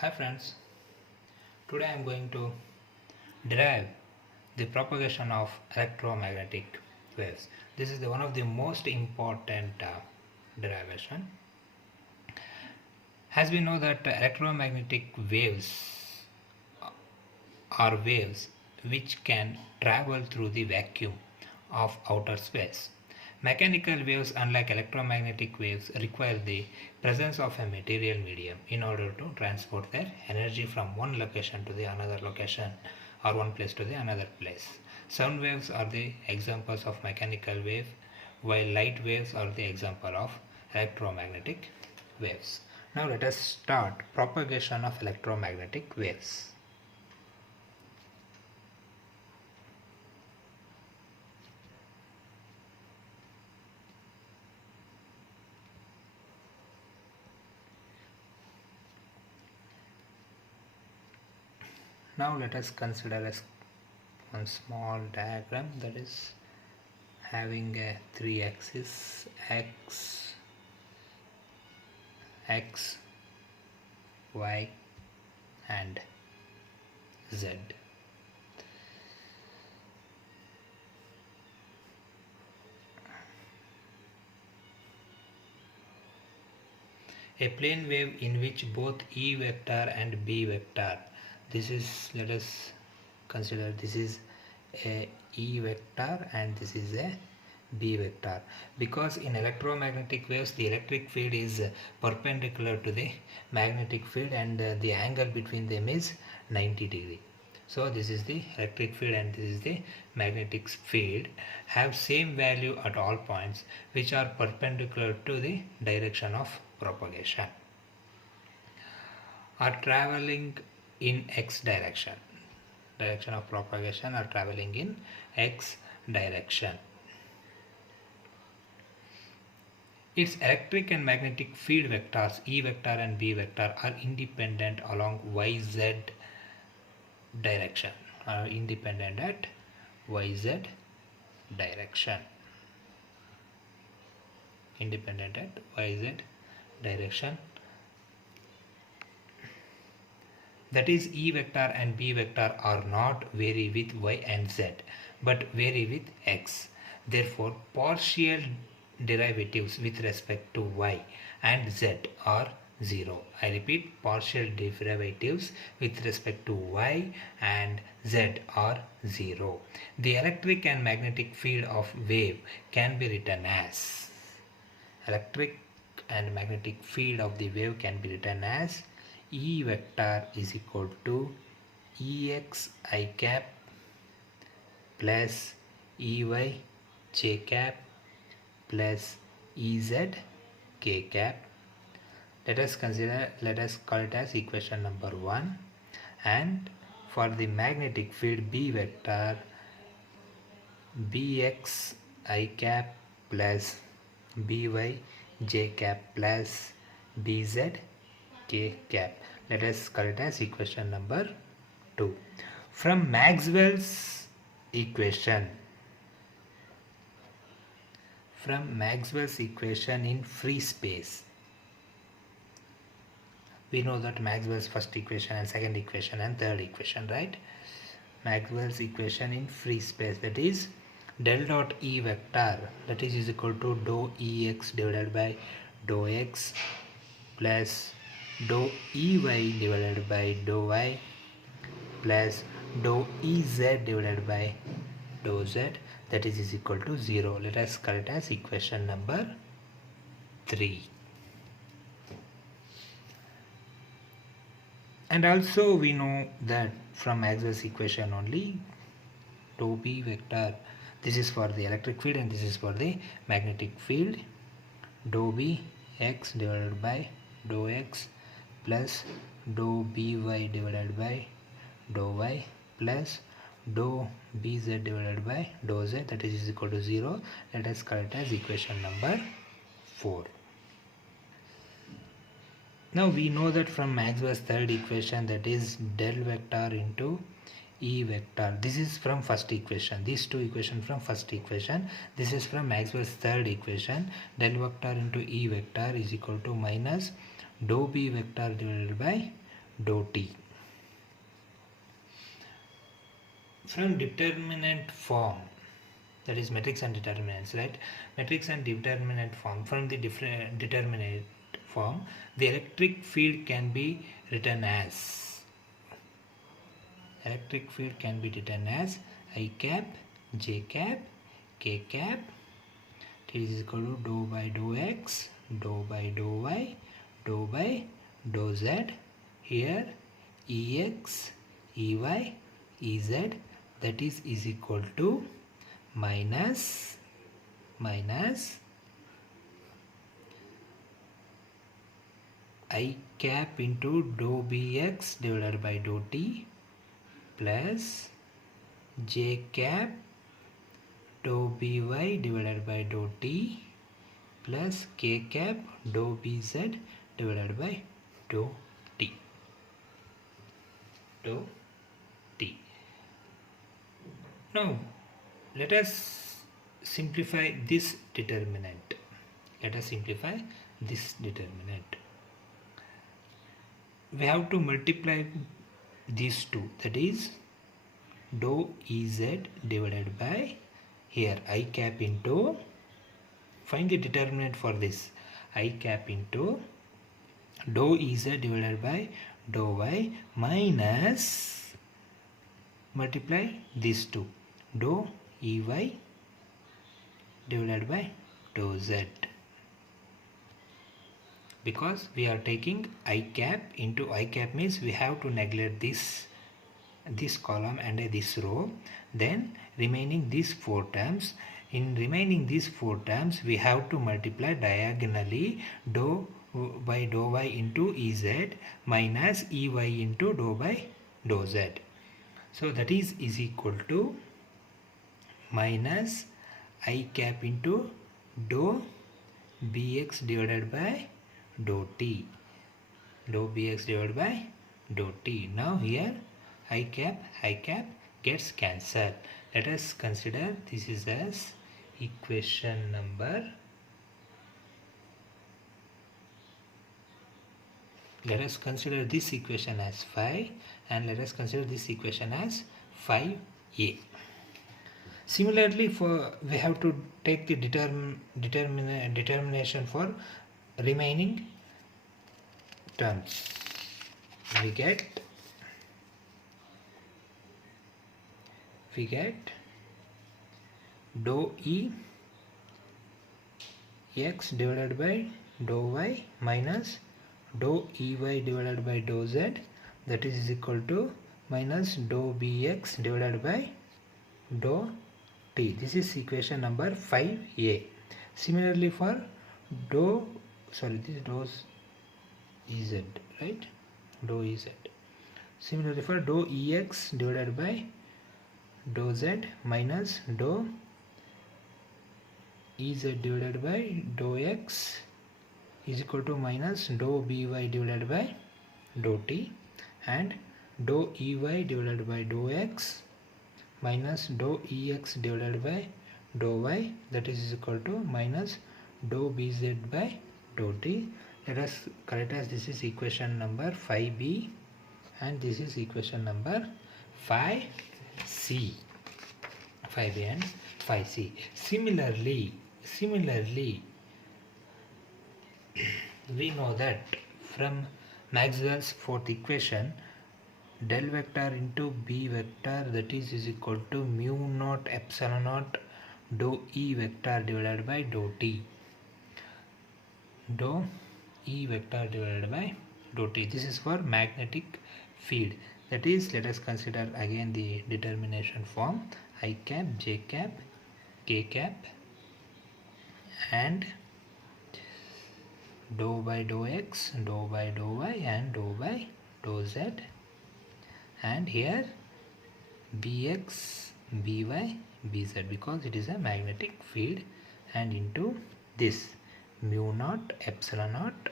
Hi friends, today I am going to derive the propagation of electromagnetic waves. This is one of the most important derivation. As we know that electromagnetic waves are waves which can travel through the vacuum of outer space. Mechanical waves, unlike electromagnetic waves, require the presence of a material medium in order to transport their energy from one location to the another location or one place to the another place. Sound waves are the examples of mechanical wave, while light waves are the example of electromagnetic waves. Now let us start propagation of electromagnetic waves. Now let us consider one small diagram that is having a three axis x, y and z. A plane wave in which both E vector and B vector, this is, let us consider this is a E vector and this is a B vector, because in electromagnetic waves the electric field is perpendicular to the magnetic field and the angle between them is 90 degree. So this is the electric field and this is the magnetic field have same value at all points which are perpendicular to the direction of propagation, are traveling in x direction of propagation are traveling in x direction. Its electric and magnetic field vectors E vector and B vector are independent along YZ direction, are independent at YZ direction, independent at YZ direction. That is, E vector and B vector are not vary with y and z but vary with x. Therefore, partial derivatives with respect to y and z are 0. I repeat, partial derivatives with respect to y and z are 0. The electric and magnetic field of wave can be written as, electric and magnetic field of the wave can be written as E vector is equal to Ex I cap plus Ey j cap plus Ez k cap. Let us call it as equation number 1. And for the magnetic field B vector, Bx I cap plus By j cap plus Bz k cap. Let us call it as equation number 2. From Maxwell's equation in free space, we know that Maxwell's first equation and second equation and third equation, right? Maxwell's equation in free space, that is del dot E vector, that is equal to dou Ex divided by dou x plus dou Ey divided by dou y plus dou Ez divided by dou z, that is equal to 0. Let us call it as equation number 3. And also we know that from Maxwell's equation only, dou B vector, this is for the electric field and this is for the magnetic field, dou B x divided by dou x plus dou By divided by dou y plus dou Bz divided by dou z, that is equal to 0. Let us call it as equation number 4. Now we know that from Maxwell's third equation, that is del vector into E vector, this is from first equation, these two equations from first equation, this is from Maxwell's third equation, del vector into E vector is equal to minus dou B vector divided by dou t. From determinant form, that is matrix and determinants, right? Matrix and determinant form. From the different determinant form, the electric field can be written as I cap, j cap, k cap. It is equal to dou by dou x, dou by dou y, dou by dou z. Here ex, ey, ez, that is equal to minus I cap into dou bx divided by dou t plus j cap dou by divided by dou t plus k cap dou bz divided by dou t. Now let us simplify this determinant. We have to multiply these two, that is dou ez divided by, here I cap into, find the determinant for this, I cap into dou ez divided by dou y minus, multiply these two, dou ey divided by dou z. Because we are taking I cap into, I cap means we have to neglect this column and this row, then remaining these four terms. In remaining these four terms we have to multiply diagonally dou by dou y into ez minus ey into dou by dou z. So that is equal to minus I cap into dou bx divided by dou t, dou bx divided by dou t. Now here I cap gets cancelled. Let us consider this is as equation number, let us consider this equation as 5 and let us consider this equation as 5a. Similarly, for we have to take the determination for remaining terms. We get dou e x divided by dou y minus dou ey divided by dou z, that is equal to minus dou bx divided by dou t. This is equation number 5a. Similarly for dou, sorry, this is dou ez, right? Dou ez. Similarly for dou ex divided by dou z minus dou ez divided by dou x is equal to minus dou by divided by dou t, and dou ey divided by dou x minus dou ex divided by dou y, that is equal to minus dou bz by dou t. Let us correct as this is equation number 5b and this is equation number 5c. 5a and 5c. Similarly we know that from Maxwell's fourth equation, del vector into b vector, that is equal to mu naught epsilon naught dou e vector divided by dou t. Dou e vector divided by dou t. This is for magnetic field. That is, let us consider again the determination form, I cap, j cap, k cap and dou by dou x, dou by dou y and dou by dou z, and here bx, by, bz, because it is a magnetic field, and into this mu naught epsilon naught,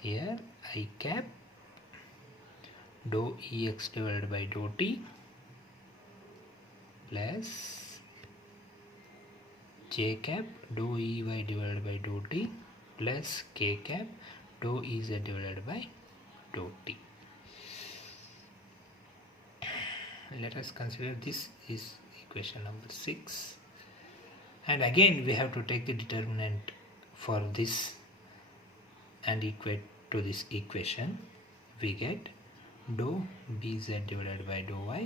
here I cap dou ex divided by dou t plus j cap dou ey divided by dou t plus k cap dou ez divided by dot t. Let us consider this is equation number 6, and again we have to take the determinant for this and equate to this equation. We get dou bz divided by dou y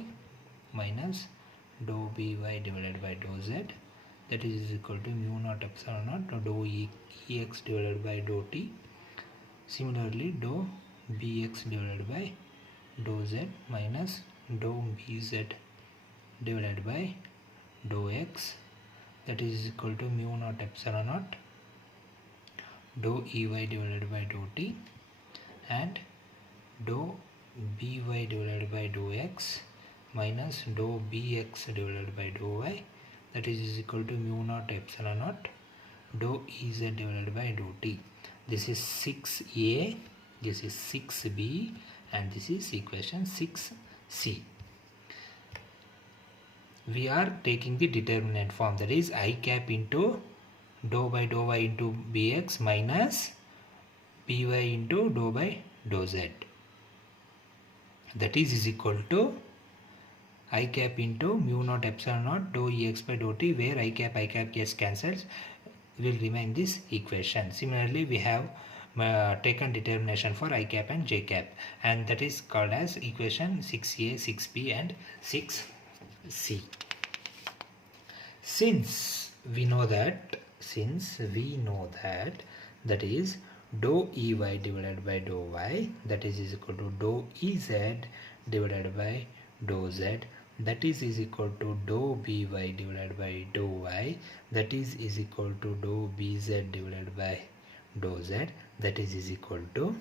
minus dou by divided by dou z, that is equal to mu naught epsilon naught dou ex divided by dou t. Similarly, dou bx divided by dou z minus dou bz divided by dou x, that is equal to mu naught epsilon naught dou ey divided by dou t, and dou by divided by dou x minus dou bx divided by dou y, that is equal to mu naught epsilon naught dou ez divided by dou t. This is 6a, this is 6b, and this is equation 6c. We are taking the determinant form, that is I cap into dou by dou y into bx minus by into dou by dou z, that is equal to I cap into mu naught epsilon naught dou ex by dou t, where I cap gets cancels, will remain this equation. Similarly, we have taken determination for I cap and j cap, and that is called as equation 6a, 6b and 6c. Since we know that that is dou ey divided by dou y, that is equal to dou ez divided by dou z, that is equal to dou by divided by dou y, that is equal to dou bz divided by dou z, that is equal to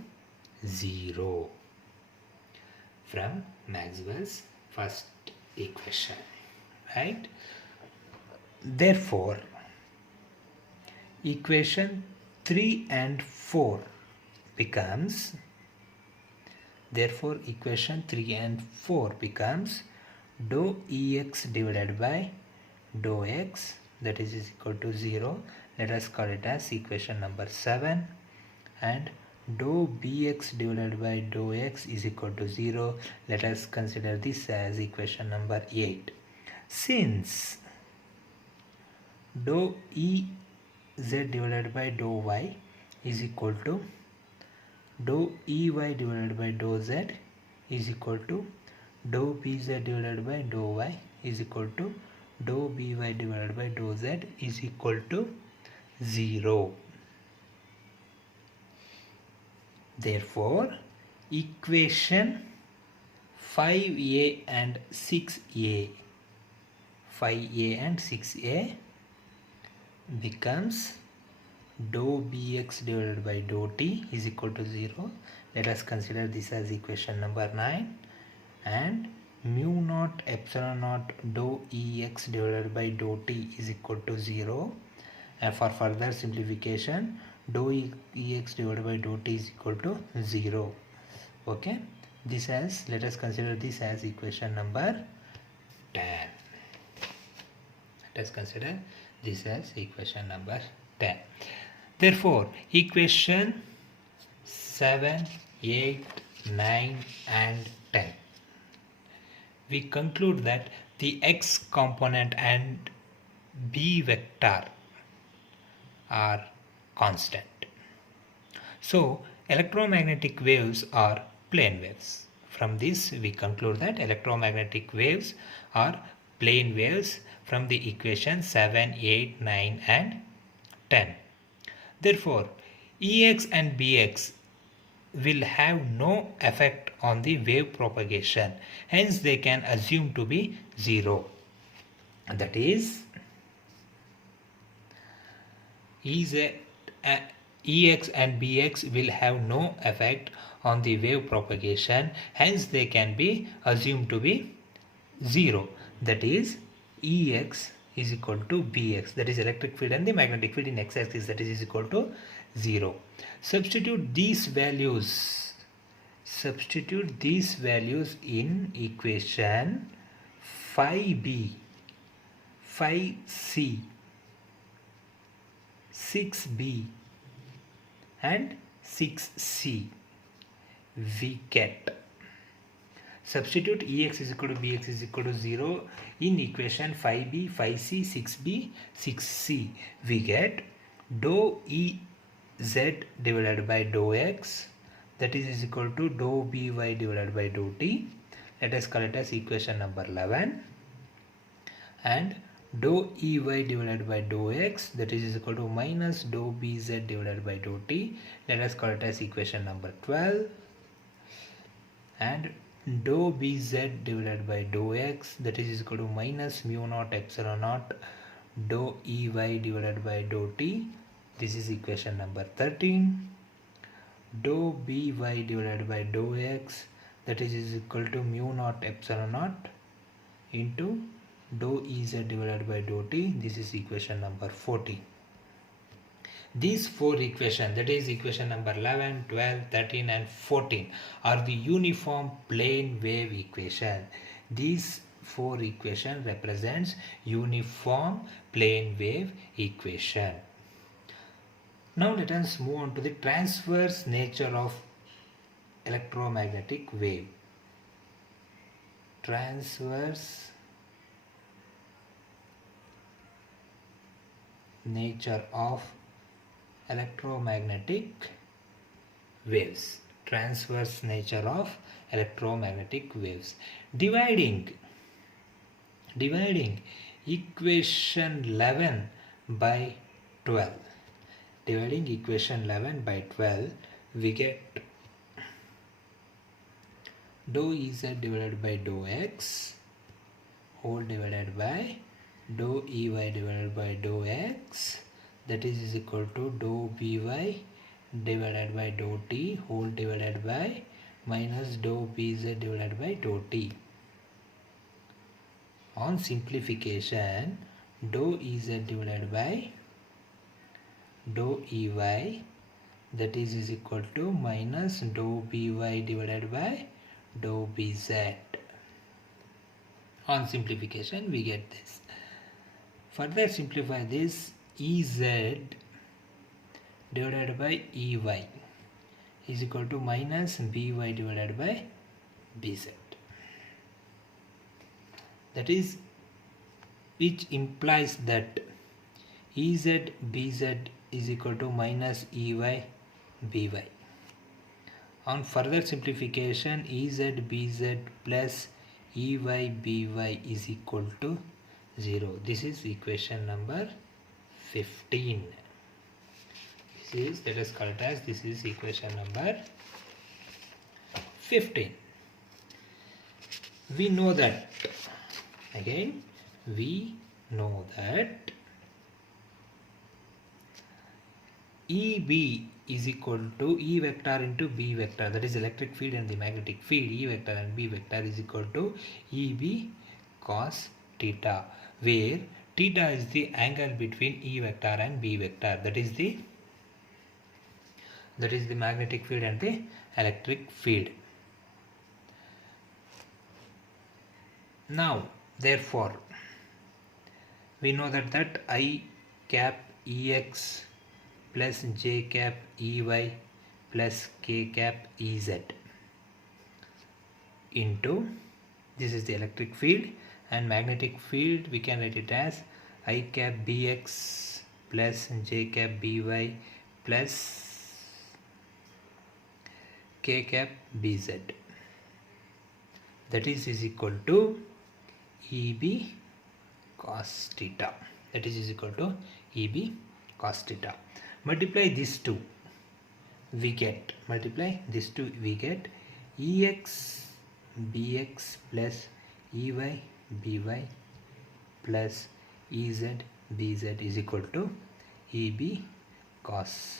0 from Maxwell's first equation, right? Therefore, equation 3 and 4 becomes dou ex divided by dou x, that is equal to 0. Let us call it as equation number 7, and dou bx divided by dou x is equal to 0. Let us consider this as equation number 8. Since dou ez divided by dou y is equal to dou ey divided by dou z is equal to dou bz divided by dou y is equal to dou by divided by dou z is equal to 0. Therefore, equation 5a and 6a becomes dou bx divided by dou t is equal to 0. Let us consider this as equation number 9, and mu naught epsilon naught dou ex divided by dou t is equal to 0. And for further simplification, dou ex divided by dou t is equal to 0. Okay, this as, let us consider this as equation number 10. Let us consider this as equation number 10. Therefore, equation 7, 8, 9 and 10. We conclude that the x component and b vector are constant. So, electromagnetic waves are plane waves. From this, we conclude that electromagnetic waves are plane waves from the equation 7, 8, 9 and 10. Therefore, Ex and Bx will have no effect on the wave propagation. Hence, they can assume to be 0. That is, Ex and Bx will have no effect on the wave propagation. Hence, they can be assumed to be 0. That is, Ex is equal to Bx, that is electric field and the magnetic field in x-axis, that is equal to 0. Substitute these values in equation 5b, 5c, 6b and 6c. we get, substitute Ex is equal to Bx is equal to 0 in equation 5b, 5c, 6b, 6c. We get dou Ez divided by dou x, that is equal to dou By divided by dou t. Let us call it as equation number 11. And dou Ey divided by dou x, that is equal to minus dou Bz divided by dou t. Let us call it as equation number 12. And dou Bz divided by dou x, that is equal to minus mu naught epsilon naught dou Ey divided by dou t. This is equation number 13. Dou By divided by dou x, that is equal to mu naught epsilon naught into dou Ez divided by dou t. This is equation number 14. These four equations, that is equation number 11, 12, 13 and 14, are the uniform plane wave equation. These four equations represents uniform plane wave equation. Now let us move on to the transverse nature of electromagnetic wave. Transverse nature of electromagnetic waves. Transverse nature of electromagnetic waves. Dividing equation 11 by 12. Dividing equation 11 by 12, we get dou Ez divided by dou x whole divided by dou Ey divided by dou x, that is equal to dou By divided by dou t whole divided by minus dou Bz divided by dou t. On simplification, dou Ez divided by dou Ey, that is equal to minus dou By divided by dou Bz. On simplification, we get this. Further simplify this, Ez divided by Ey is equal to minus By divided by Bz. That is, which implies that Ez Bz is equal to minus Ey By. On further simplification, Ez Bz plus Ey By is equal to 0. This is equation number 15. Let us call it as, this is equation number 15. We know that, again, we know that EB is equal to E vector into B vector, that is electric field and the magnetic field. E vector and B vector is equal to EB cos theta, where theta is the angle between E vector and B vector, that is the magnetic field and the electric field. Now, therefore, we know that I cap Ex plus j cap Ey plus k cap Ez into, this is the electric field, and magnetic field we can write it as I cap Bx plus j cap By plus k cap Bz, that is equal to EB cos theta, that is equal to EB cos theta. Multiply these two, we get, Ex Bx plus Ey By plus Ez Bz is equal to EB cos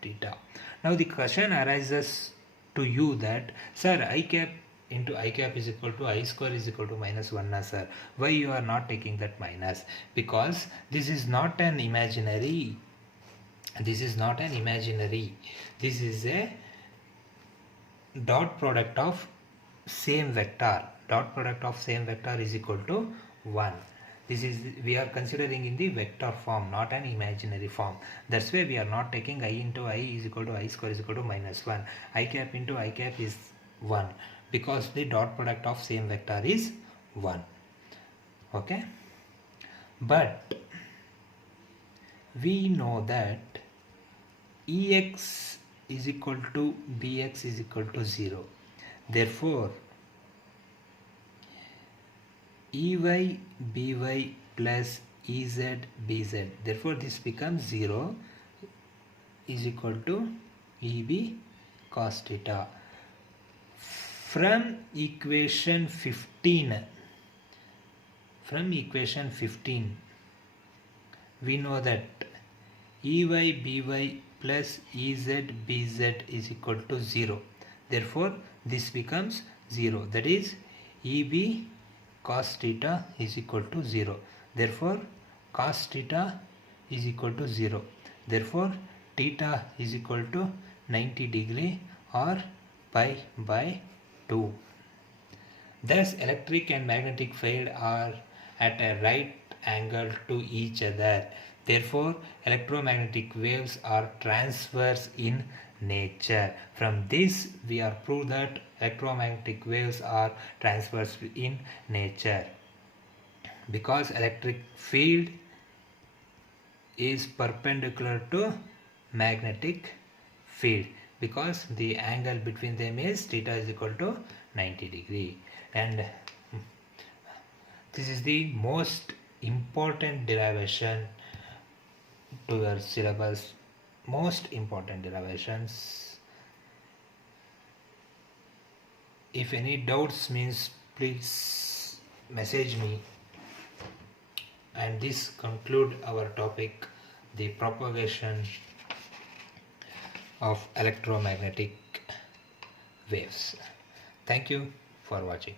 theta. Now the question arises to you that, sir, I cap into I cap is equal to I square is equal to minus 1 na sir. Why you are not taking that minus? Because this is not an imaginary. This is a dot product of same vector. Dot product of same vector is equal to 1. This is, we are considering in the vector form, not an imaginary form. That's why we are not taking I into I is equal to I square is equal to minus 1. I cap into I cap is 1 because the dot product of same vector is 1. Okay, but we know that Ex is equal to Bx is equal to 0. Therefore, Ey By plus Ez Bz. Therefore, this becomes 0 is equal to Eb cos theta. From equation 15, we know that Ey By plus Ez Bz is equal to 0. Therefore, this becomes 0. That is, Eb cos theta is equal to 0. Therefore, cos theta is equal to 0. Therefore, theta is equal to 90 degree or pi by 2. Thus, electric and magnetic field are at a right angle to each other. Therefore, electromagnetic waves are transverse in nature. From this, we are proved that electromagnetic waves are transverse in nature because electric field is perpendicular to magnetic field, because the angle between them is theta is equal to 90 degree. And this is the most important derivation to your syllabus, most important derivations. If any doubts means, please message me. And this conclude our topic, the propagation of electromagnetic waves. Thank you for watching.